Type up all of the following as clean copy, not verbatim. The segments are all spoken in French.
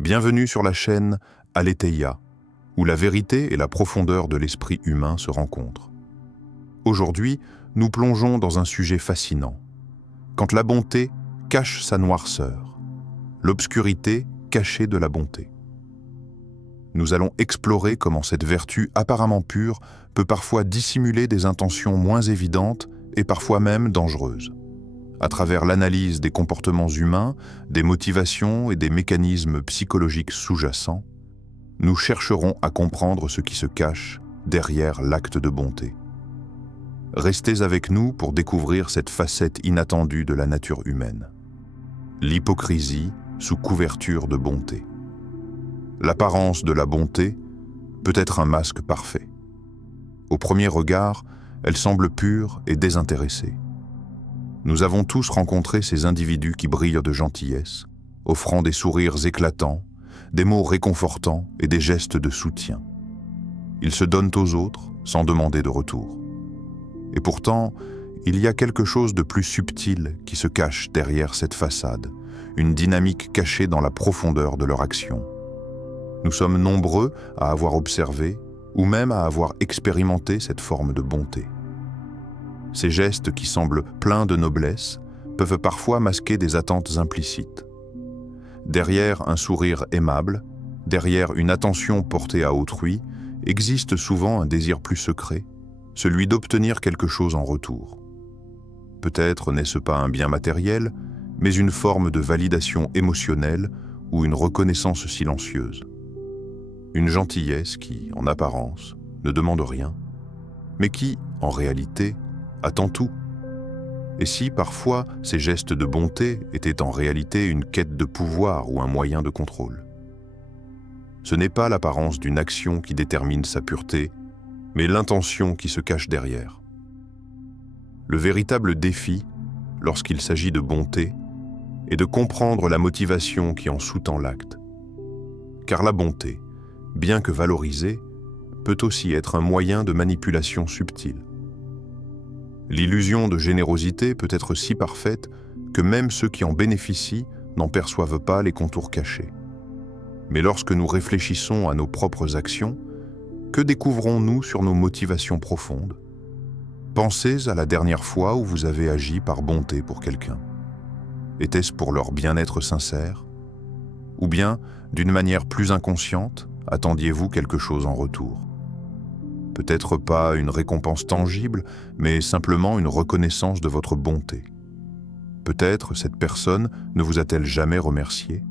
Bienvenue sur la chaîne Aletheia, où la vérité et la profondeur de l'esprit humain se rencontrent. Aujourd'hui, nous plongeons dans un sujet fascinant. Quand la bonté cache sa noirceur, l'obscurité cachée de la bonté. Nous allons explorer comment cette vertu apparemment pure peut parfois dissimuler des intentions moins évidentes et parfois même dangereuses. À travers l'analyse des comportements humains, des motivations et des mécanismes psychologiques sous-jacents, nous chercherons à comprendre ce qui se cache derrière l'acte de bonté. Restez avec nous pour découvrir cette facette inattendue de la nature humaine. L'hypocrisie sous couverture de bonté. L'apparence de la bonté peut être un masque parfait. Au premier regard, elle semble pure et désintéressée. Nous avons tous rencontré ces individus qui brillent de gentillesse, offrant des sourires éclatants, des mots réconfortants et des gestes de soutien. Ils se donnent aux autres sans demander de retour. Et pourtant, il y a quelque chose de plus subtil qui se cache derrière cette façade, une dynamique cachée dans la profondeur de leur action. Nous sommes nombreux à avoir observé ou même à avoir expérimenté cette forme de bonté. Ces gestes qui semblent pleins de noblesse peuvent parfois masquer des attentes implicites. Derrière un sourire aimable, derrière une attention portée à autrui, existe souvent un désir plus secret, celui d'obtenir quelque chose en retour. Peut-être n'est-ce pas un bien matériel, mais une forme de validation émotionnelle ou une reconnaissance silencieuse. Une gentillesse qui, en apparence, ne demande rien, mais qui, en réalité, attend tout. Et si, parfois, ces gestes de bonté étaient en réalité une quête de pouvoir ou un moyen de contrôle? Ce n'est pas l'apparence d'une action qui détermine sa pureté, mais l'intention qui se cache derrière. Le véritable défi, lorsqu'il s'agit de bonté, est de comprendre la motivation qui en sous-tend l'acte. Car la bonté, bien que valorisée, peut aussi être un moyen de manipulation subtile. L'illusion de générosité peut être si parfaite que même ceux qui en bénéficient n'en perçoivent pas les contours cachés. Mais lorsque nous réfléchissons à nos propres actions, que découvrons-nous sur nos motivations profondes? Pensez à la dernière fois où vous avez agi par bonté pour quelqu'un. Était-ce pour leur bien-être sincère? Ou bien, d'une manière plus inconsciente, attendiez-vous quelque chose en retour? Peut-être pas une récompense tangible, mais simplement une reconnaissance de votre bonté. Peut-être cette personne ne vous a-t-elle jamais remercié,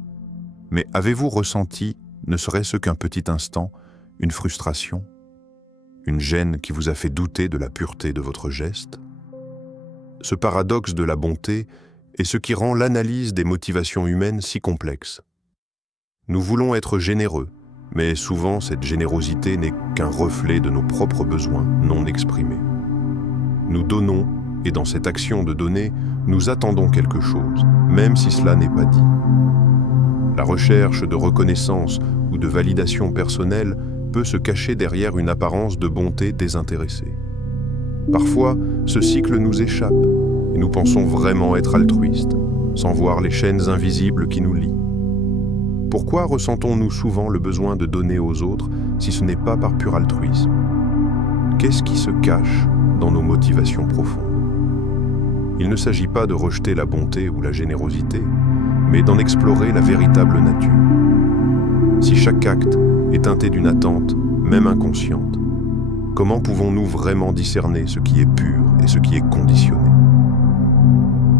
mais avez-vous ressenti, ne serait-ce qu'un petit instant, une frustration, une gêne qui vous a fait douter de la pureté de votre geste? Ce paradoxe de la bonté est ce qui rend l'analyse des motivations humaines si complexe. Nous voulons être généreux, mais souvent cette générosité n'est qu'un reflet de nos propres besoins non exprimés. Nous donnons, et dans cette action de donner, nous attendons quelque chose, même si cela n'est pas dit. La recherche de reconnaissance ou de validation personnelle peut se cacher derrière une apparence de bonté désintéressée. Parfois, ce cycle nous échappe, et nous pensons vraiment être altruistes, sans voir les chaînes invisibles qui nous lient. Pourquoi ressentons-nous souvent le besoin de donner aux autres si ce n'est pas par pur altruisme? Qu'est-ce qui se cache dans nos motivations profondes? Il ne s'agit pas de rejeter la bonté ou la générosité, mais d'en explorer la véritable nature. Si chaque acte est teinté d'une attente, même inconsciente, comment pouvons-nous vraiment discerner ce qui est pur et ce qui est conditionné?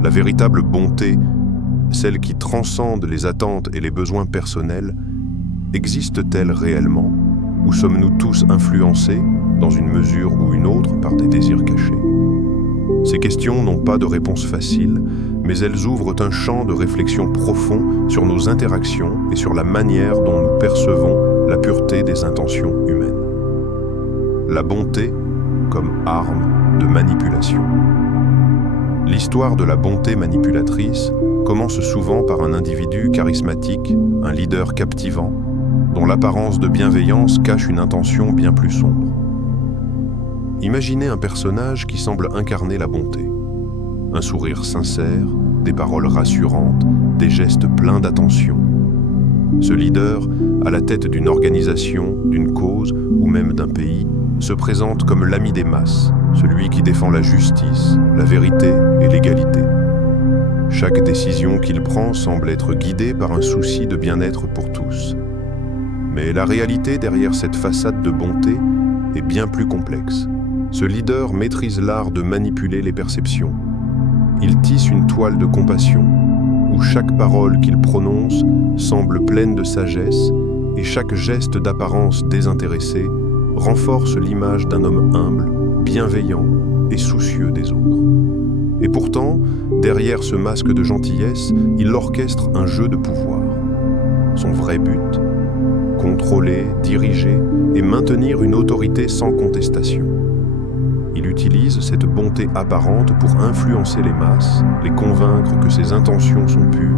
La véritable bonté, celle qui transcende les attentes et les besoins personnels, existe-t-elle réellement, ou sommes-nous tous influencés, dans une mesure ou une autre, par des désirs cachés? Ces questions n'ont pas de réponse facile, mais elles ouvrent un champ de réflexion profond sur nos interactions et sur la manière dont nous percevons la pureté des intentions humaines. La bonté comme arme de manipulation. L'histoire de la bonté manipulatrice commence souvent par un individu charismatique, un leader captivant, dont l'apparence de bienveillance cache une intention bien plus sombre. Imaginez un personnage qui semble incarner la bonté. Un sourire sincère, des paroles rassurantes, des gestes pleins d'attention. Ce leader, à la tête d'une organisation, d'une cause ou même d'un pays, se présente comme l'ami des masses, celui qui défend la justice, la vérité et l'égalité. Chaque décision qu'il prend semble être guidée par un souci de bien-être pour tous. Mais la réalité derrière cette façade de bonté est bien plus complexe. Ce leader maîtrise l'art de manipuler les perceptions. Il tisse une toile de compassion, où chaque parole qu'il prononce semble pleine de sagesse et chaque geste d'apparence désintéressée renforce l'image d'un homme humble, bienveillant et soucieux des autres. Et pourtant, derrière ce masque de gentillesse, il orchestre un jeu de pouvoir. Son vrai but, contrôler, diriger et maintenir une autorité sans contestation. Il utilise cette bonté apparente pour influencer les masses, les convaincre que ses intentions sont pures,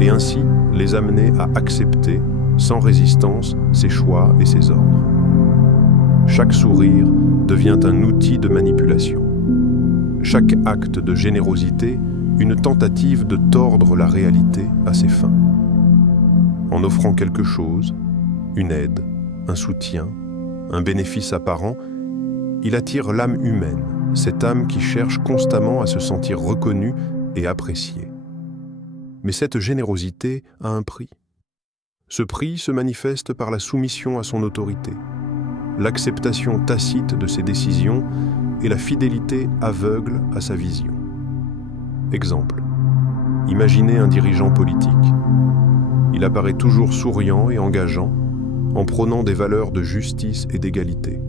et ainsi les amener à accepter, sans résistance, ses choix et ses ordres. Chaque sourire devient un outil de manipulation. Chaque acte de générosité, une tentative de tordre la réalité à ses fins. En offrant quelque chose, une aide, un soutien, un bénéfice apparent, il attire l'âme humaine, cette âme qui cherche constamment à se sentir reconnue et appréciée. Mais cette générosité a un prix. Ce prix se manifeste par la soumission à son autorité, l'acceptation tacite de ses décisions et la fidélité aveugle à sa vision. Exemple. Imaginez un dirigeant politique. Il apparaît toujours souriant et engageant, en prônant des valeurs de justice et d'égalité.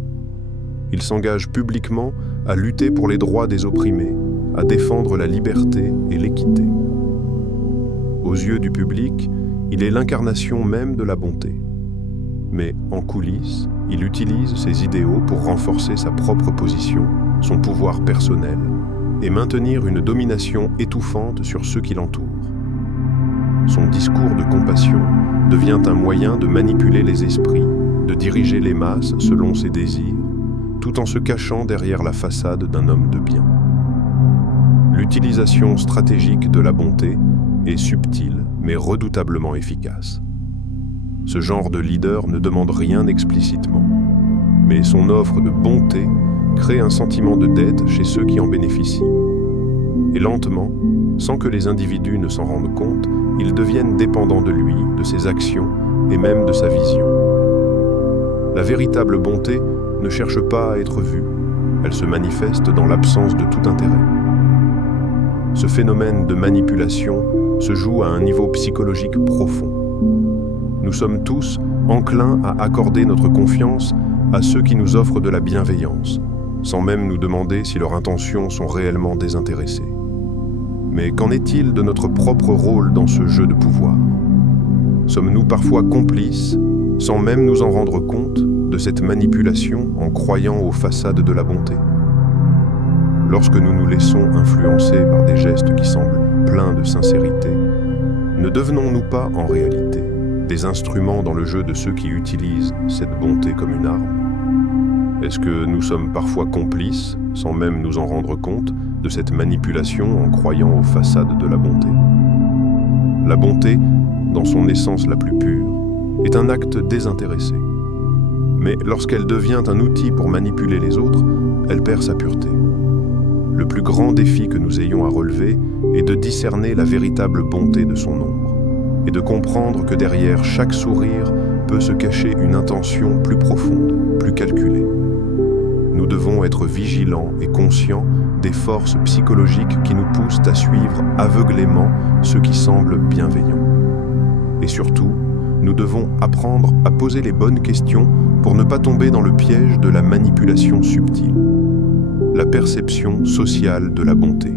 Il s'engage publiquement à lutter pour les droits des opprimés, à défendre la liberté et l'équité. Aux yeux du public, il est l'incarnation même de la bonté. Mais en coulisses, il utilise ses idéaux pour renforcer sa propre position, son pouvoir personnel, et maintenir une domination étouffante sur ceux qui l'entourent. Son discours de compassion devient un moyen de manipuler les esprits, de diriger les masses selon ses désirs, tout en se cachant derrière la façade d'un homme de bien. L'utilisation stratégique de la bonté est subtile mais redoutablement efficace. Ce genre de leader ne demande rien explicitement, mais son offre de bonté crée un sentiment de dette chez ceux qui en bénéficient. Et lentement, sans que les individus ne s'en rendent compte, ils deviennent dépendants de lui, de ses actions et même de sa vision. La véritable bonté ne cherche pas à être vue, elle se manifeste dans l'absence de tout intérêt. Ce phénomène de manipulation se joue à un niveau psychologique profond. Nous sommes tous enclins à accorder notre confiance à ceux qui nous offrent de la bienveillance, sans même nous demander si leurs intentions sont réellement désintéressées. Mais qu'en est-il de notre propre rôle dans ce jeu de pouvoir ? Sommes-nous parfois complices, sans même nous en rendre compte, de cette manipulation en croyant aux façades de la bonté ? Lorsque nous nous laissons influencer par des gestes qui semblent pleins de sincérité, ne devenons-nous pas en réalité des instruments dans le jeu de ceux qui utilisent cette bonté comme une arme ? Est-ce que nous sommes parfois complices, sans même nous en rendre compte, de cette manipulation en croyant aux façades de la bonté ? La bonté, dans son essence la plus pure, est un acte désintéressé. Mais lorsqu'elle devient un outil pour manipuler les autres, elle perd sa pureté. Le plus grand défi que nous ayons à relever est de discerner la véritable bonté de son ombre et de comprendre que derrière chaque sourire peut se cacher une intention plus profonde, plus calculée. Nous devons être vigilants et conscients des forces psychologiques qui nous poussent à suivre aveuglément ceux qui semblent bienveillants. Et surtout, nous devons apprendre à poser les bonnes questions pour ne pas tomber dans le piège de la manipulation subtile. La perception sociale de la bonté.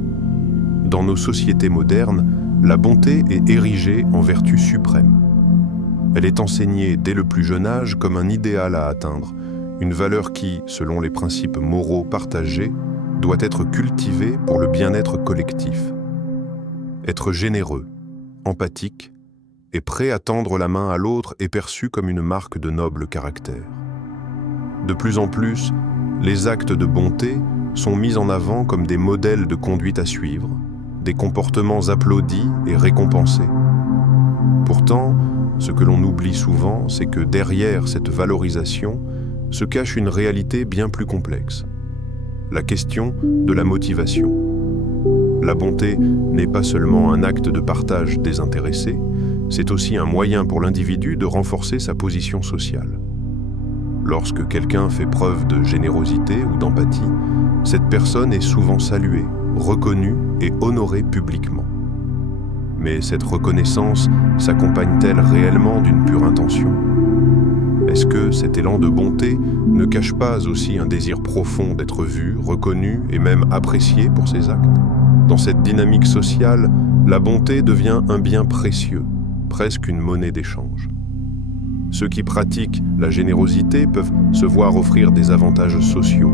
Dans nos sociétés modernes, la bonté est érigée en vertu suprême. Elle est enseignée dès le plus jeune âge comme un idéal à atteindre, une valeur qui, selon les principes moraux partagés, doit être cultivée pour le bien-être collectif. Être généreux, empathique et prêt à tendre la main à l'autre est perçu comme une marque de noble caractère. De plus en plus, les actes de bonté sont mis en avant comme des modèles de conduite à suivre, des comportements applaudis et récompensés. Pourtant, Ce que l'on oublie souvent, c'est que derrière cette valorisation se cache une réalité bien plus complexe. La question de la motivation. La bonté n'est pas seulement un acte de partage désintéressé, c'est aussi un moyen pour l'individu de renforcer sa position sociale. Lorsque quelqu'un fait preuve de générosité ou d'empathie, cette personne est souvent saluée, reconnue et honorée publiquement. Mais cette reconnaissance s'accompagne-t-elle réellement d'une pure intention ? Est-ce que cet élan de bonté ne cache pas aussi un désir profond d'être vu, reconnu et même apprécié pour ses actes ? Dans cette dynamique sociale, la bonté devient un bien précieux, presque une monnaie d'échange. Ceux qui pratiquent la générosité peuvent se voir offrir des avantages sociaux,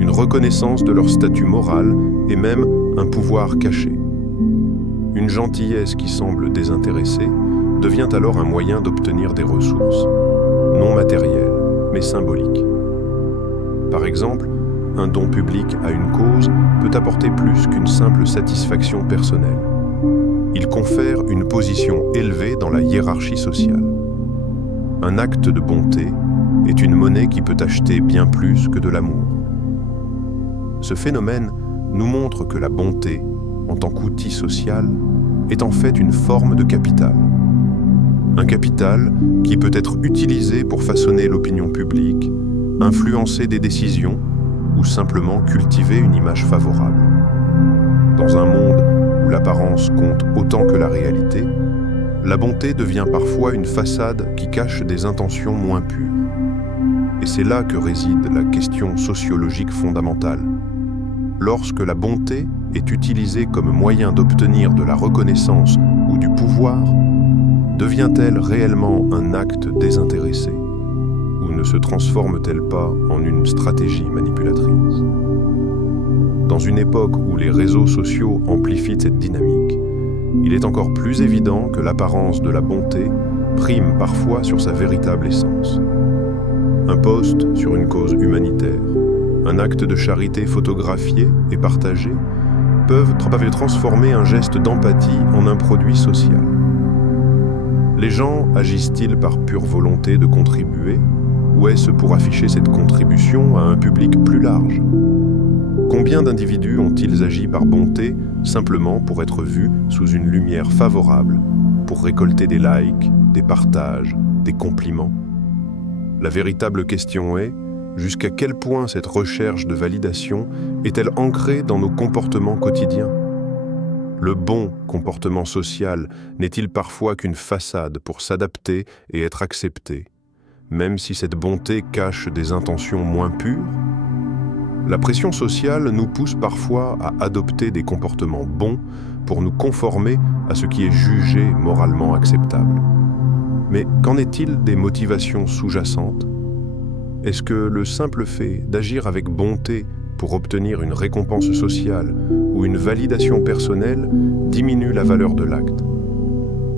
une reconnaissance de leur statut moral et même un pouvoir caché. Une gentillesse qui semble désintéressée devient alors un moyen d'obtenir des ressources, non matérielles, mais symboliques. Par exemple, un don public à une cause peut apporter plus qu'une simple satisfaction personnelle. Il confère une position élevée dans la hiérarchie sociale. Un acte de bonté est une monnaie qui peut acheter bien plus que de l'amour. Ce phénomène nous montre que la bonté, en tant qu'outil social, est en fait une forme de capital. Un capital qui peut être utilisé pour façonner l'opinion publique, influencer des décisions ou simplement cultiver une image favorable. Dans un monde où l'apparence compte autant que la réalité, la bonté devient parfois une façade qui cache des intentions moins pures. Et c'est là que réside la question sociologique fondamentale. Lorsque la bonté est utilisée comme moyen d'obtenir de la reconnaissance ou du pouvoir, devient-elle réellement un acte désintéressé ou ne se transforme-t-elle pas en une stratégie manipulatrice ? Dans une époque où les réseaux sociaux amplifient cette dynamique, il est encore plus évident que l'apparence de la bonté prime parfois sur sa véritable essence. Un post sur une cause humanitaire, un acte de charité photographié et partagé peuvent transformer un geste d'empathie en un produit social. Les gens agissent-ils par pure volonté de contribuer, ou est-ce pour afficher cette contribution à un public plus large ? Combien d'individus ont-ils agi par bonté simplement pour être vus sous une lumière favorable, pour récolter des likes, des partages, des compliments ? La véritable question est, jusqu'à quel point cette recherche de validation est-elle ancrée dans nos comportements quotidiens ? Le bon comportement social n'est-il parfois qu'une façade pour s'adapter et être accepté, même si cette bonté cache des intentions moins pures ? La pression sociale nous pousse parfois à adopter des comportements bons pour nous conformer à ce qui est jugé moralement acceptable. Mais qu'en est-il des motivations sous-jacentes ? Est-ce que le simple fait d'agir avec bonté pour obtenir une récompense sociale ou une validation personnelle diminue la valeur de l'acte ?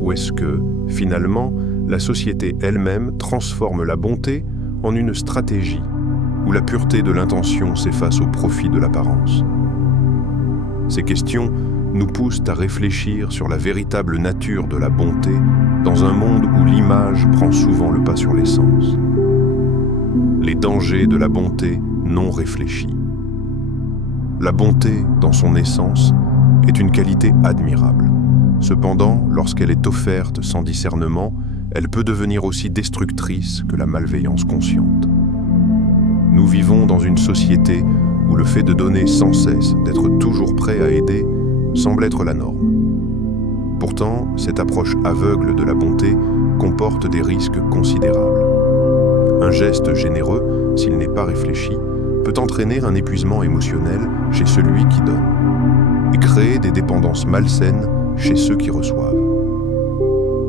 Ou est-ce que, finalement, la société elle-même transforme la bonté en une stratégie où la pureté de l'intention s'efface au profit de l'apparence ? Ces questions nous poussent à réfléchir sur la véritable nature de la bonté dans un monde où l'image prend souvent le pas sur l'essence. Les dangers de la bonté non réfléchie. La bonté, dans son essence, est une qualité admirable. Cependant, lorsqu'elle est offerte sans discernement, elle peut devenir aussi destructrice que la malveillance consciente. Nous vivons dans une société où le fait de donner sans cesse, d'être toujours prêt à aider, semble être la norme. Pourtant, cette approche aveugle de la bonté comporte des risques considérables. Un geste généreux, s'il n'est pas réfléchi, peut entraîner un épuisement émotionnel chez celui qui donne et créer des dépendances malsaines chez ceux qui reçoivent.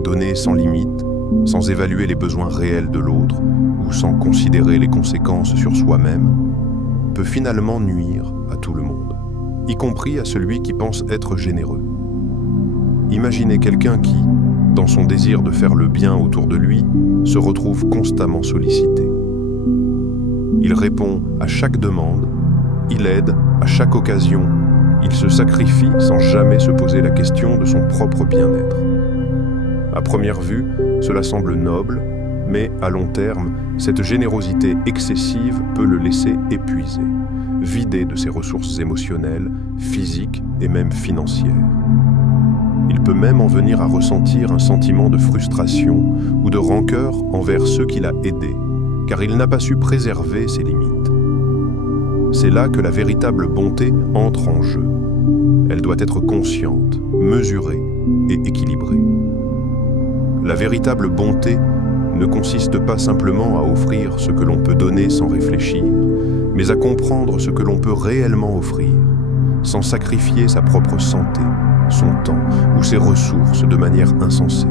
Donner sans limite, sans évaluer les besoins réels de l'autre ou sans considérer les conséquences sur soi-même, peut finalement nuire à tout le monde, y compris à celui qui pense être généreux. Imaginez quelqu'un qui, dans son désir de faire le bien autour de lui, se retrouve constamment sollicité. Il répond à chaque demande, il aide à chaque occasion, il se sacrifie sans jamais se poser la question de son propre bien-être. À première vue, Cela semble noble, mais à long terme, cette générosité excessive peut le laisser épuisé, vidé de ses ressources émotionnelles, physiques et même financières. Il peut même en venir à ressentir un sentiment de frustration ou de rancœur envers ceux qu'il a aidés, car il n'a pas su préserver ses limites. C'est là que la véritable bonté entre en jeu. Elle doit être consciente, mesurée et équilibrée. La véritable bonté ne consiste pas simplement à offrir ce que l'on peut donner sans réfléchir, mais à comprendre ce que l'on peut réellement offrir, sans sacrifier sa propre santé, son temps ou ses ressources de manière insensée.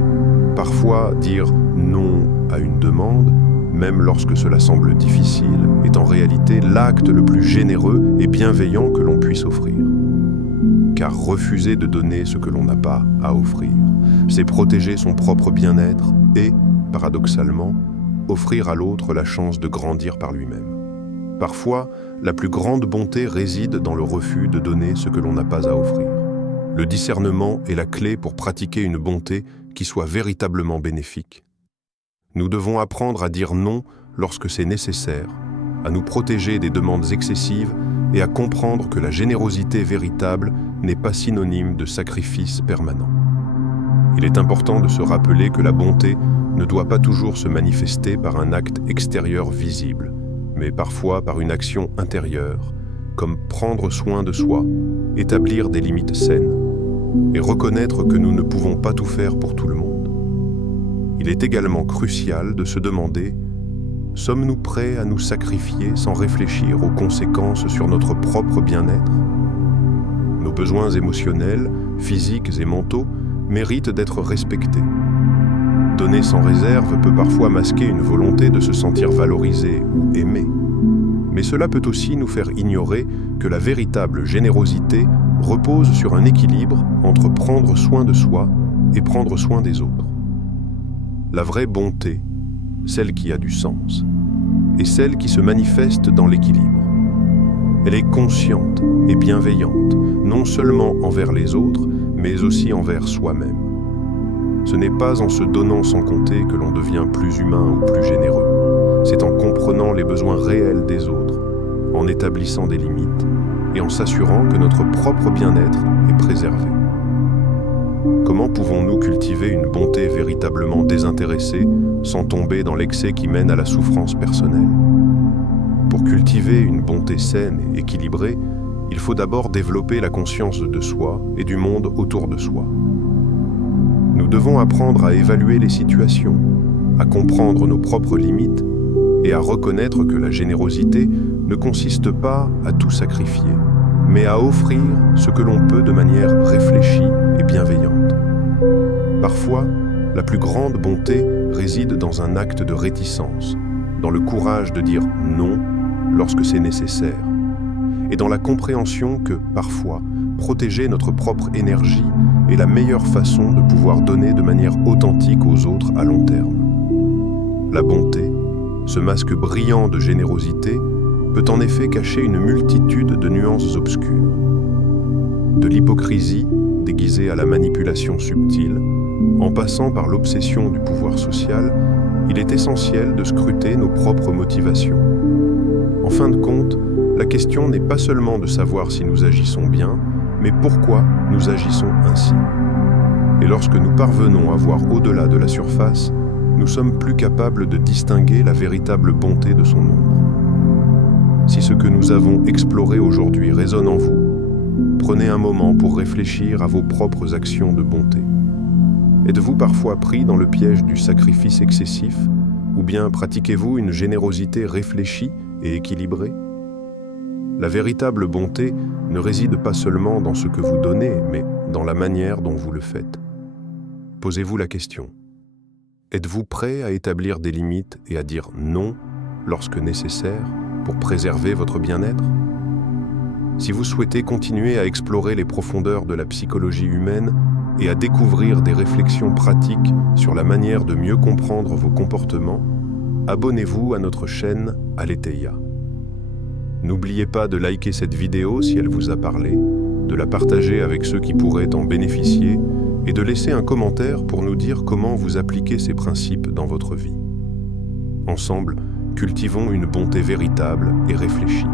Parfois, dire non à une demande, même lorsque cela semble difficile, est en réalité l'acte le plus généreux et bienveillant que l'on puisse offrir. Car refuser de donner ce que l'on n'a pas à offrir, c'est protéger son propre bien-être et, paradoxalement, offrir à l'autre la chance de grandir par lui-même. Parfois, la plus grande bonté réside dans le refus de donner ce que l'on n'a pas à offrir. Le discernement est la clé pour pratiquer une bonté qui soit véritablement bénéfique. Nous devons apprendre à dire non lorsque c'est nécessaire, à nous protéger des demandes excessives et à comprendre que la générosité véritable n'est pas synonyme de sacrifice permanent. Il est important de se rappeler que la bonté ne doit pas toujours se manifester par un acte extérieur visible, mais parfois par une action intérieure, comme prendre soin de soi, établir des limites saines, et reconnaître que nous ne pouvons pas tout faire pour tout le monde. Il est également crucial de se demander: sommes-nous prêts à nous sacrifier sans réfléchir aux conséquences sur notre propre bien-être ? Nos besoins émotionnels, physiques et mentaux méritent d'être respectés. Donner sans réserve peut parfois masquer une volonté de se sentir valorisé ou aimé. Mais cela peut aussi nous faire ignorer que la véritable générosité repose sur un équilibre entre prendre soin de soi et prendre soin des autres. La vraie bonté, celle qui a du sens, est celle qui se manifeste dans l'équilibre. Elle est consciente et bienveillante, non seulement envers les autres, mais aussi envers soi-même. Ce n'est pas en se donnant sans compter que l'on devient plus humain ou plus généreux. C'est en comprenant les besoins réels des autres, en établissant des limites et en s'assurant que notre propre bien-être est préservé. Comment pouvons-nous cultiver une bonté véritablement désintéressée sans tomber dans l'excès qui mène à la souffrance personnelle ? Pour cultiver une bonté saine et équilibrée, il faut d'abord développer la conscience de soi et du monde autour de soi. Nous devons apprendre à évaluer les situations, à comprendre nos propres limites et à reconnaître que la générosité ne consiste pas à tout sacrifier, mais à offrir ce que l'on peut de manière réfléchie et bienveillante. Parfois, la plus grande bonté réside dans un acte de réticence, dans le courage de dire non lorsque c'est nécessaire, et dans la compréhension que, parfois, protéger notre propre énergie est la meilleure façon de pouvoir donner de manière authentique aux autres à long terme. La bonté, ce masque brillant de générosité, peut en effet cacher une multitude de nuances obscures. De l'hypocrisie, déguisée à la manipulation subtile, en passant par l'obsession du pouvoir social, il est essentiel de scruter nos propres motivations. En fin de compte, la question n'est pas seulement de savoir si nous agissons bien, mais pourquoi nous agissons ainsi. Et lorsque nous parvenons à voir au-delà de la surface, nous sommes plus capables de distinguer la véritable bonté de son ombre. Si ce que nous avons exploré aujourd'hui résonne en vous, prenez un moment pour réfléchir à vos propres actions de bonté. Êtes-vous parfois pris dans le piège du sacrifice excessif, ou bien pratiquez-vous une générosité réfléchie et équilibrée ? La véritable bonté ne réside pas seulement dans ce que vous donnez, mais dans la manière dont vous le faites. Posez-vous la question. Êtes-vous prêt à établir des limites et à dire non lorsque nécessaire pour préserver votre bien-être ? Si vous souhaitez continuer à explorer les profondeurs de la psychologie humaine et à découvrir des réflexions pratiques sur la manière de mieux comprendre vos comportements, abonnez-vous à notre chaîne Aletheia. N'oubliez pas de liker cette vidéo si elle vous a parlé, de la partager avec ceux qui pourraient en bénéficier et de laisser un commentaire pour nous dire comment vous appliquez ces principes dans votre vie. Ensemble, cultivons une bonté véritable et réfléchie.